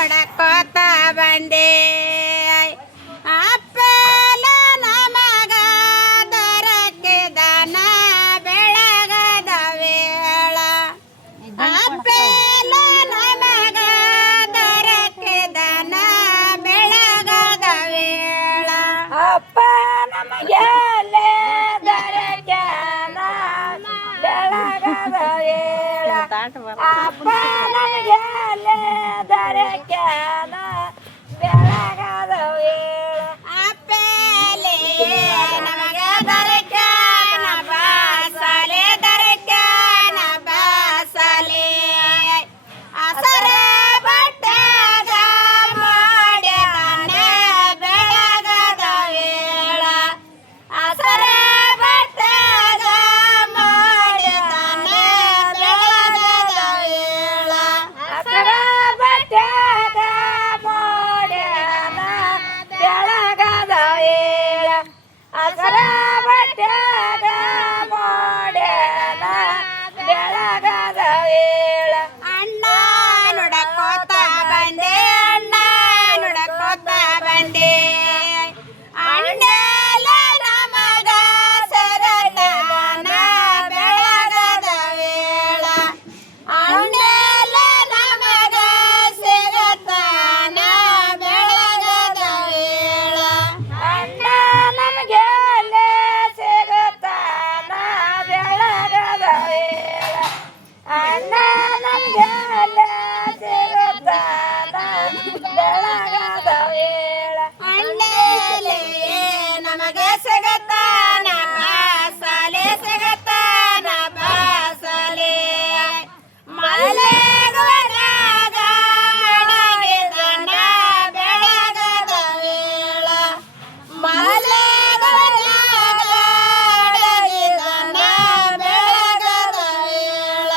ನೋಡಕೋತ ಬಂದೆ ಅಪ್ಪಲ ನಮಗ ದೊರಕಿದನ ಬೆಳಗದ ವೇಳ ಅಪ್ಪಲ ನಮಗ ದೊರಕಿದನ ಬೆಳಗದ ವೇಳ ಅಪ್ಪ ನಮಗೆ ದೊರಕ್ಯಾನ ಬೆಳಗದ ವೇಳ ಅಪ್ಪ ನಮಗೆ ದೊರಕ್ಯಾನ ಬೆಳಗದ ವೇಳ ಅಪ್ಪಲೆ ನಮಗ ದೊರಕ್ಯಾನ ಬಾಸಲೆ ದೊರಕ್ಯಾನ ಬಾಸಲೆ ಅಸರ ಬಟ್ಟದ ಮಾಡಿದನ ಬೆಳಗದ ವೇಳ ಅಸರ ಬಟ್ಟದ ಮಾಡಿದನ ಬೆಳಗದ ವೇಳ ಅಸರ ಬಟ್ಟದ ಮಾಡ್ಯಾನ ಬೆಳಗದ ವೇಳ ಅಸರ ಬಟ್ಟದ ಮಾಡ್ಯಾನ ಬೆಳಗದ ವೇಳ ಅಣ್ಣ ನುಡಕೋತ ಬಂದೆ ಅಣ್ಣ ನುಡಕೋತ ಬಂದೆ ಅಣ್ಣಲ ನಮಗ ಸರದಾನ ಬೆಳಗದ ವೇಳ ಅಣ್ಣಲ ನಮಗ ಸರದಾನ ಬೆಳಗದ ವೇಳ ಅಣ್ಣ ನಮಗೆ ಸಿಗುತ್ತಾನ ಬೆಳಗದ ವೇಳ ಅಣ್ಣ ನಮಗೆ ಸಿಗುತ್ತಾನ ಬೆಳಗದ ವೇಳ ಅಣ್ಣಲೆ ನಮಗ ಸಿಗತಾನ ಬಾಸಲೆ ಸಿಗತಾನ ಬಾಸಲೆ ಮಲೆಗುಳಗ ಮಡಗಿದನ ಬೆಳಗದ ವೇಳ ಮಲೆಗುಳಗ ಮಡಗಿದನ ಬೆಳಗದ ವೇಳ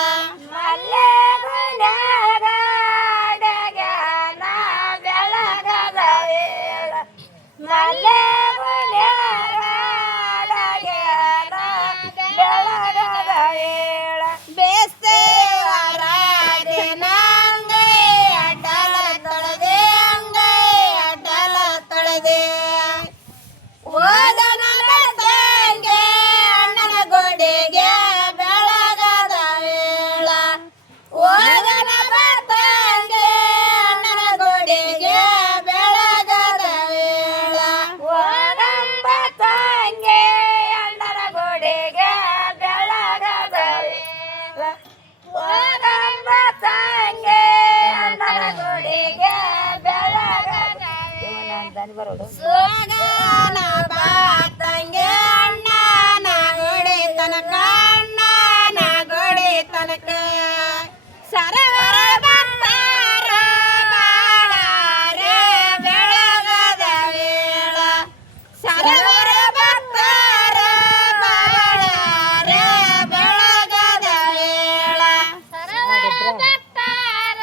ಮಲ್ಲೆ ಗುನ್ಯಾಗ ಅಡಗ್ಯಾನ ಬೆಳಗದ ವೇಳ ಮಲ್ಲೆ ಗುನ್ಯಾಗ ಅಡಗ್ಯಾನ ಬೆಳಗದ ವೇಳ ಬೇಸ್ತೇವರ ದಿನ ಅಂಗೈ ಅಡ್ಡಲ ತೊಳೆದೆ ಅಂಗೈ ಅಡ್ಡಲ ತೊಳೆದೆ ಓದನ ಬರ್ತಂಗೆ ಅಣ್ಣನ ಗೋಡೆಗೆ ಬೆಳಗದ ವೇಳ ಓದನ ಬರ್ತಂಗೆ ಅಣ್ಣನ ಗೋಡೆಗೆ ಬೆಳಗದ ವೇಳ ಓಗಂಬ ತಂಗೆ ಅಣ್ಣನ ಗುಡಿಗೆ ಬೆಳಗದ ವೇಳ ಓಗಂಬ ತಂಗೆ ಅಣ್ಣನ ಗುಡಿಗೆ ಬೆಳಗದ ವೇಳ ಸೋಗನ ಬಾತಂಗೆ ಅಣ್ಣನ ಗೋಡೆ ತನಕ ಅಣ್ಣನ ಗೋಡೆ ತನಕ ಸರವರ ಬಂತಾರ ಬಾಳಾರ ಬೆಳಗದ ವೇಳ ಸರವರ ಬಂತಾರ ಬಾಳಾರ ಬೆಳಗದ ವೇಳ ಸರವರ ಬಂತಾರ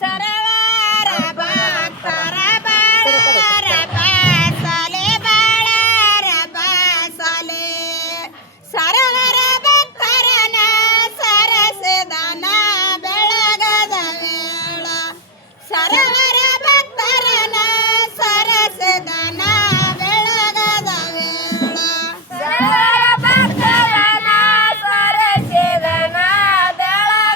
ಸರವರ ಭಕ್ತರ ಬಾಳಾರ ಬಾಸಲೆ ಬಾಳಾರ ಬಾಸಲೆ ಸರವರ ಭಕ್ತರನ ಸರಸದನ ಬೆಳಗದ ವೇಳ ಸರವರ ಭಕ್ತರನ ಸರಸದನ ಬೆಳಗದ ವೇಳ ಸರವರ ಭಕ್ತರನ ಸರಸಿದನ ಬೆಳಗದ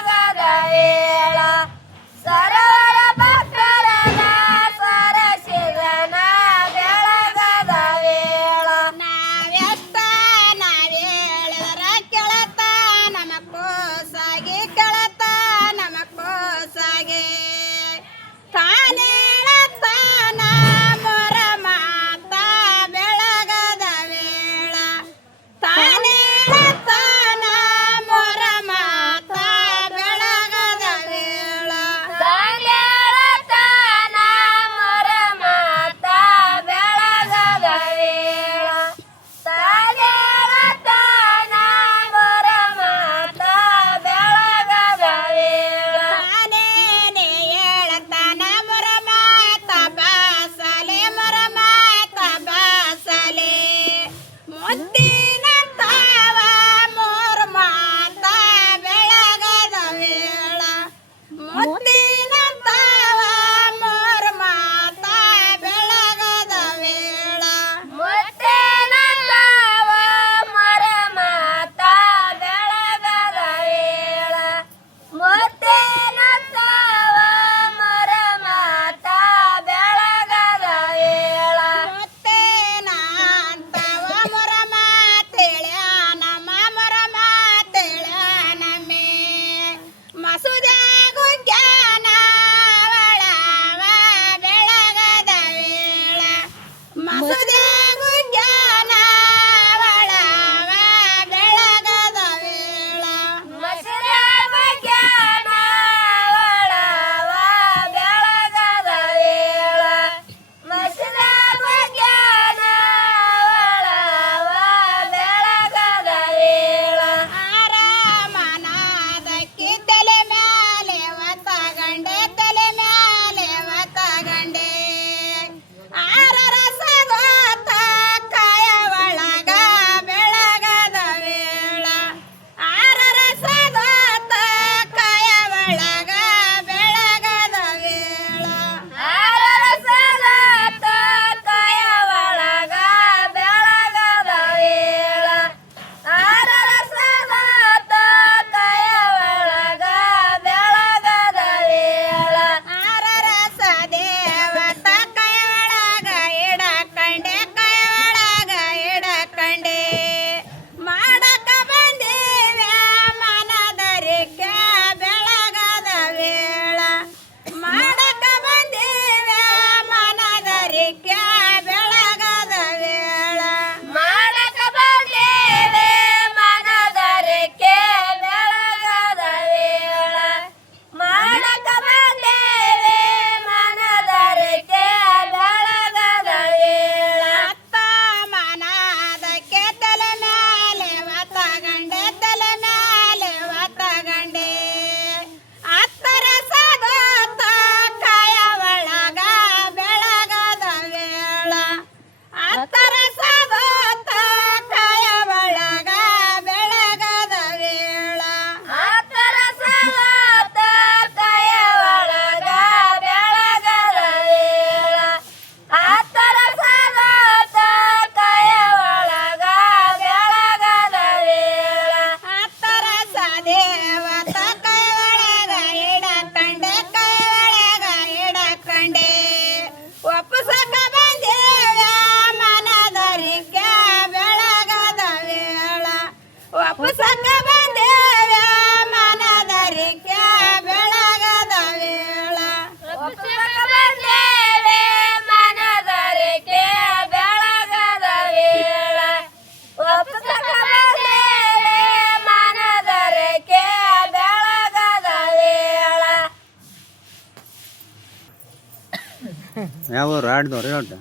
ಯಾವ ಊರು ಆಡ್ದವ್ರು ಒಟ್ಟು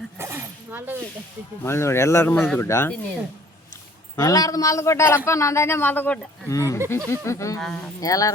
ಮಲ್ದೋಡಿ ಎಲ್ಲರೂ ಮಲ್ದಗುಡ್ಡ ಎಲ್ಲಾರ್ದು ಮಲ್ದಗುಡ್ಡ ಅಲ್ಲಪ್ಪ ನಂದನೇ ಮಲ್ದಗುಡ್ಡ ಹ್ಞೂ ಎಲ್ಲಾರು